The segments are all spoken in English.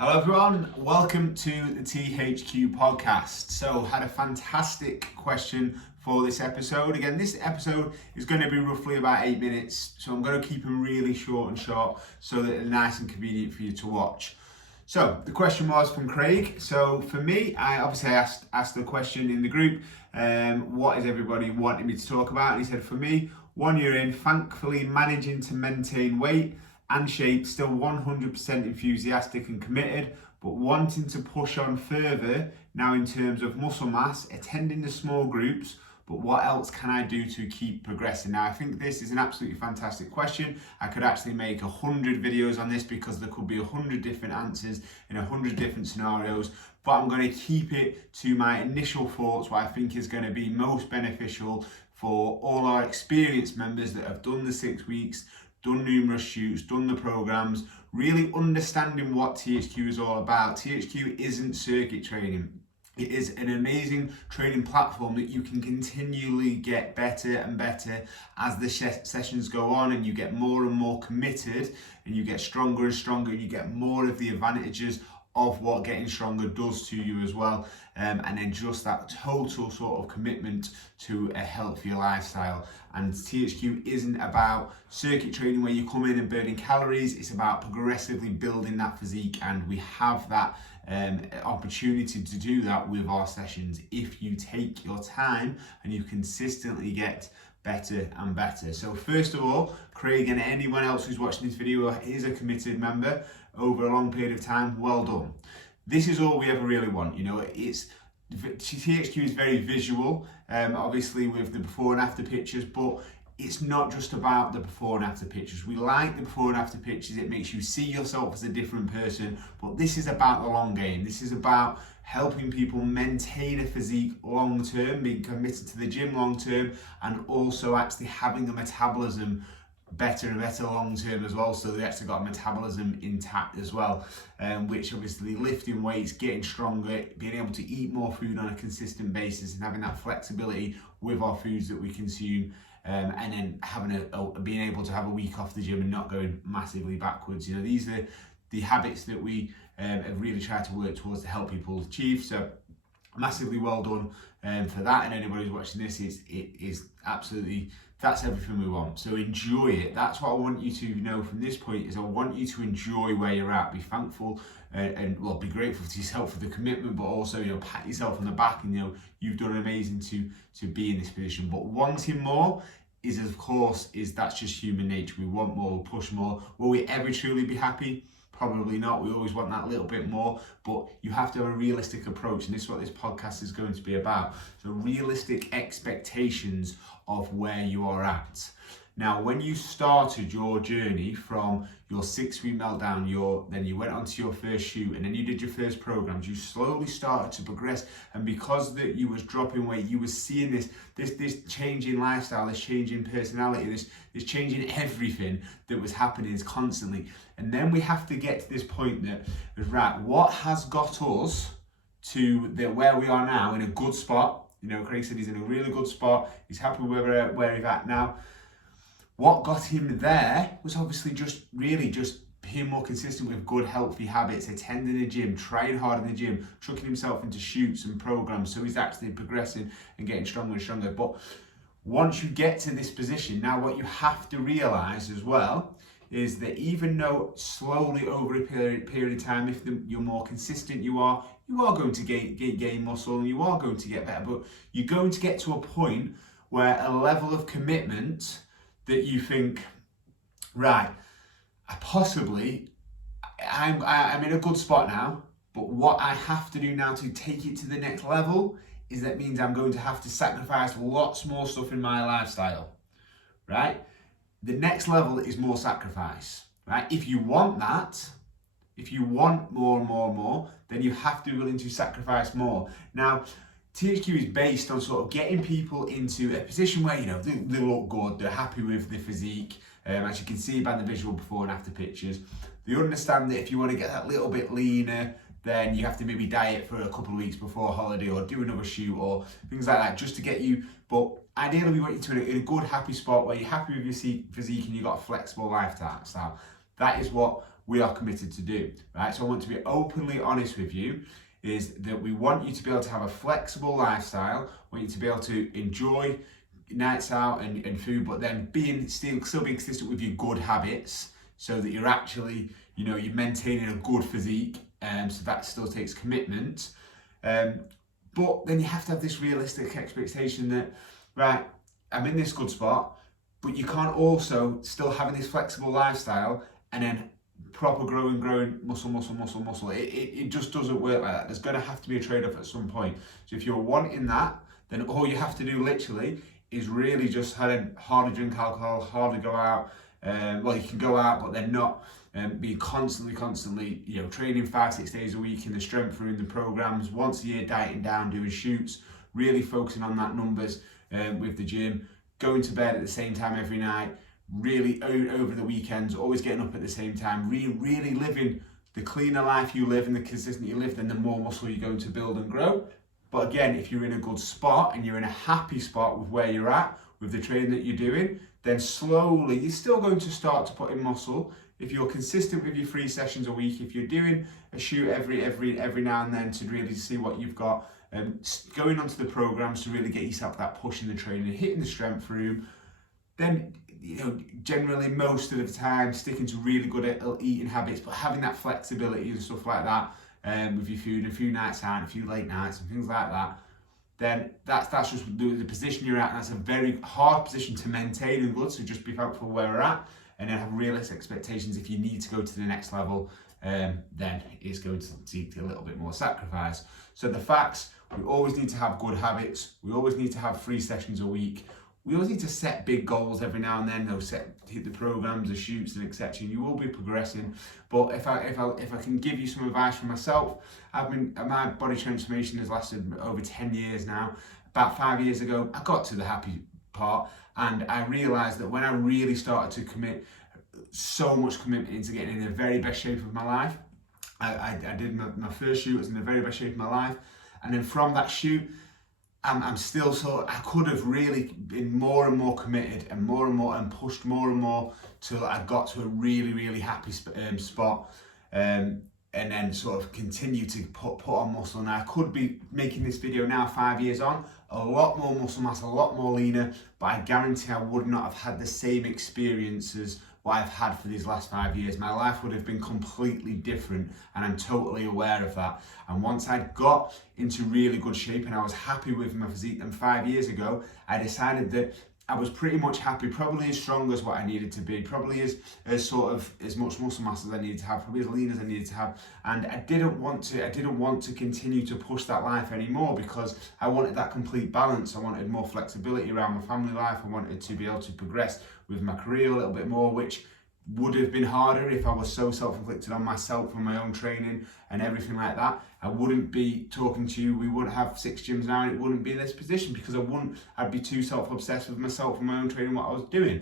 Hello everyone, welcome to the THQ podcast. So had a fantastic question for this episode. Again, this episode is going to be roughly about 8 minutes, so I'm going to keep them really short and sharp so that they're nice and convenient for you to watch. So the question was from Craig. So for me, I asked the question in the group, what is everybody wanting me to talk about? And he said, for me, 1 year in, thankfully managing to maintain weight and shape, still 100% enthusiastic and committed, but wanting to push on further now in terms of muscle mass, attending the small groups, but what else can I do to keep progressing? Now, I think this is an absolutely fantastic question. I could actually make 100 videos on this because there could be 100 different answers in 100 different scenarios, but I'm going to keep it to my initial thoughts, what I think is going to be most beneficial for all our experienced members that have done the 6 weeks, done numerous shoots, done the programs, really understanding what THQ is all about. THQ isn't circuit training. It is an amazing training platform that you can continually get better and better as the sessions go on, and you get more and more committed, and you get stronger and stronger, and you get more of the advantages of what getting stronger does to you as well, and then just that total sort of commitment to a healthier lifestyle. And THQ isn't about circuit training where you come in and burning calories. It's about progressively building that physique, and we have that opportunity to do that with our sessions if you take your time and you consistently get better and better. So first of all, Craig and anyone else who's watching this video is a committed member over a long period of time, well done. This is all we ever really want. You know, THQ is very visual, obviously with the before and after pictures, but it's not just about the before and after pictures. We like the before and after pictures. It makes you see yourself as a different person, but this is about the long game. This is about helping people maintain a physique long term, being committed to the gym long term, and also actually having a metabolism better and better long term as well, so they actually got a metabolism intact as well, which obviously lifting weights, getting stronger, being able to eat more food on a consistent basis, and having that flexibility with our foods that we consume, and then having being able to have a week off the gym and not going massively backwards. You know, these are the habits that we have really tried to work towards to help people achieve. So massively well done for that, and anybody who's watching this, it is absolutely, that's everything we want. So enjoy it. That's what I want you to know from this point, is I want you to enjoy where you're at. Be thankful and well, be grateful to yourself for the commitment, but also, you know, pat yourself on the back, and you know, you've done amazing to be in this position. But wanting more is, of course, that's just human nature. We want more, we'll push more. Will we ever truly be happy? Probably not. We always want that little bit more, but you have to have a realistic approach, and this is what this podcast is going to be about. So realistic expectations of where you are at. Now, when you started your journey from your 6 week meltdown, then you went on to your first shoot, and then you did your first programs, you slowly started to progress, and because that you was dropping weight, you were seeing this change in lifestyle, this change in personality, this change in everything that was happening constantly. And then we have to get to this point that, right, what has got us to where we are now, in a good spot? You know, Craig said he's in a really good spot. He's happy with where he's at now. What got him there was obviously just being more consistent with good, healthy habits, attending the gym, trying hard in the gym, chucking himself into shoots and programs. So he's actually progressing and getting stronger and stronger. But once you get to this position, now what you have to realize as well is that even though slowly over a period of time, if you're more consistent, you are going to gain muscle, and you are going to get better, but you're going to get to a point where a level of commitment that you think, right, I'm in a good spot now, but what I have to do now to take it to the next level is that means I'm going to have to sacrifice lots more stuff in my lifestyle, right? The next level is more sacrifice, right? If you want that, if you want more, then you have to be willing to sacrifice more. Now, THQ is based on sort of getting people into a position where, you know, they look good, they're happy with the physique, as you can see by the visual before and after pictures. They understand that if you want to get that little bit leaner, then you have to maybe diet for a couple of weeks before a holiday, or do another shoot, or things like that, just to get you. But ideally, we want you to in a good, happy spot where you're happy with your physique and you've got a flexible lifestyle. That is what we are committed to do, right? So I want to be openly honest with you, is that we want you to be able to have a flexible lifestyle, want you to be able to enjoy nights out and food, but then still being consistent with your good habits, so that you're actually, you're maintaining a good physique, so that still takes commitment. But then you have to have this realistic expectation that, right, I'm in this good spot, but you can't also still having this flexible lifestyle and then proper growing muscle. It just doesn't work like that. There's going to have to be a trade-off at some point. So if you're wanting that, then all you have to do literally is really just hardly drink alcohol, hardly go out. Well, you can go out, but then not be constantly, training 5-6 days a week in the strength room, the programs, once a year, dieting down, doing shoots, really focusing on that numbers with the gym, going to bed at the same time every night, really over the weekends, always getting up at the same time, really living the cleaner life you live and the consistent you live, then the more muscle you're going to build and grow. But again, if you're in a good spot and you're in a happy spot with where you're at, with the training that you're doing, then slowly you're still going to start to put in muscle. If you're consistent with your 3 sessions a week, if you're doing a shoot every now and then to really see what you've got, going onto the programs to really get yourself that push in the training, hitting the strength room, then generally most of the time sticking to really good eating habits, but having that flexibility and stuff like that with your food, a few nights out, a few late nights and things like that, then that's just the position you're at, and that's a very hard position to maintain and good. So just be thankful where we're at, and then have realistic expectations. If you need to go to the next level, then it's going to take a little bit more sacrifice. So the facts: we always need to have good habits. We always need to have 3 sessions a week. We always need to set big goals every now and then. Hit the programs, the shoots, and etc. You will be progressing. But if I can give you some advice from myself, my body transformation has lasted over 10 years now. About 5 years ago, I got to the happy part, and I realised that when I really started to commit so much commitment into getting in the very best shape of my life, I did my first shoot. I was in the very best shape of my life, and then from that shoot, I'm still I could have really been more and more committed and more and pushed more and more till I got to a really happy spot, and then sort of continue to put on muscle. Now I could be making this video now 5 years on, a lot more muscle mass, a lot more leaner, but I guarantee I would not have had the same experiences what I've had for these last 5 years. My life would have been completely different, and I'm totally aware of that. And once I got into really good shape and I was happy with my physique, then 5 years ago, I decided that I was pretty much happy, probably as strong as what I needed to be, probably as much muscle mass as I needed to have, probably as lean as I needed to have. And I didn't want to continue to push that life anymore, because I wanted that complete balance. I wanted more flexibility around my family life. I wanted to be able to progress with my career a little bit more, which would have been harder if I was so self-inflicted on myself and my own training and everything like that. I wouldn't be talking to you, we wouldn't have 6 gyms now, and it wouldn't be in this position, because I'd be too self-obsessed with myself and my own training, what I was doing.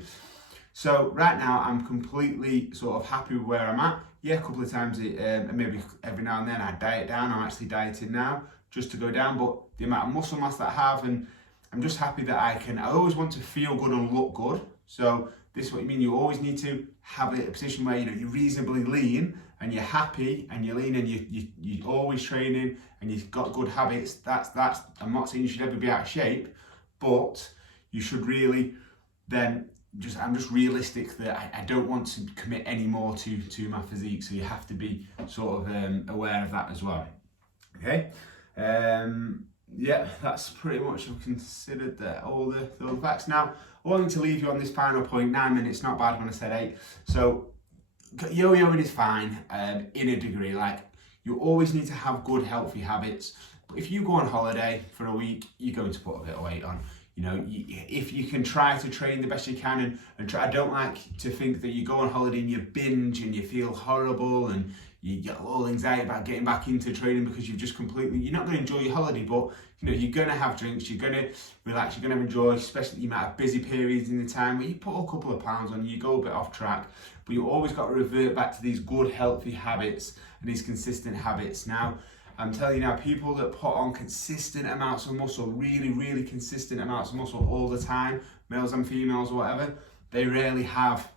So right now I'm completely sort of happy with where I'm at. Yeah, a couple of times, maybe every now and then I diet down. I'm actually dieting now just to go down, but the amount of muscle mass that I have, and I'm just happy that I always want to feel good and look good. So this is what you mean. You always need to have a position where you're reasonably lean and you're happy and you're lean and you're always training and you've got good habits. That's. I'm not saying you should ever be out of shape, but you should really then I'm just realistic that I don't want to commit any more to my physique. So you have to be sort of aware of that as well. Okay. Yeah, that's pretty much I've considered all the facts. Now, I wanted to leave you on this final point. 9 minutes, not bad when I said 8. So, yo-yoing is fine in a degree. Like, you always need to have good, healthy habits. But if you go on holiday for a week, you're going to put a bit of weight on. If you can try to train the best you can and try. I don't like to think that you go on holiday and you binge and you feel horrible and you get all anxiety about getting back into training because you're not going to enjoy your holiday, but you're going to have drinks, you're going to relax, you're going to enjoy, especially you might have busy periods in the time where you put a couple of pounds on, you go a bit off track, but you always got to revert back to these good, healthy habits and these consistent habits. Now, I'm telling you now, people that put on consistent amounts of muscle, really consistent amounts of muscle all the time, males and females or whatever, they rarely have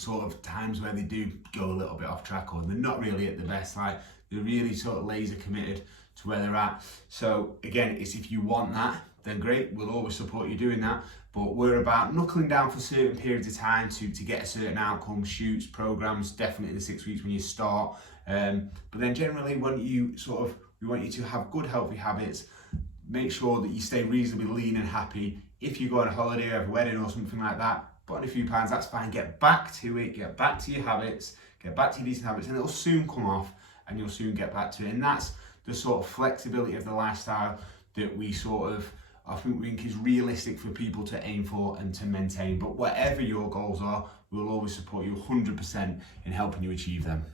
sort of times where they do go a little bit off track, or they're not really at the best, like they're really sort of laser committed to where they're at. So again, it's if you want that, then great, we'll always support you doing that. But we're about knuckling down for certain periods of time to get a certain outcome, shoots, programs, definitely the 6 weeks when you start. But then generally when you we want you to have good healthy habits, make sure that you stay reasonably lean and happy. If you go on a holiday or have a wedding or something like that, put on a few pounds, that's fine. Get back to it, get back to your habits, get back to your decent habits, and it'll soon come off and you'll soon get back to it. And that's the sort of flexibility of the lifestyle that I think is realistic for people to aim for and to maintain. But whatever your goals are, we'll always support you 100% in helping you achieve them.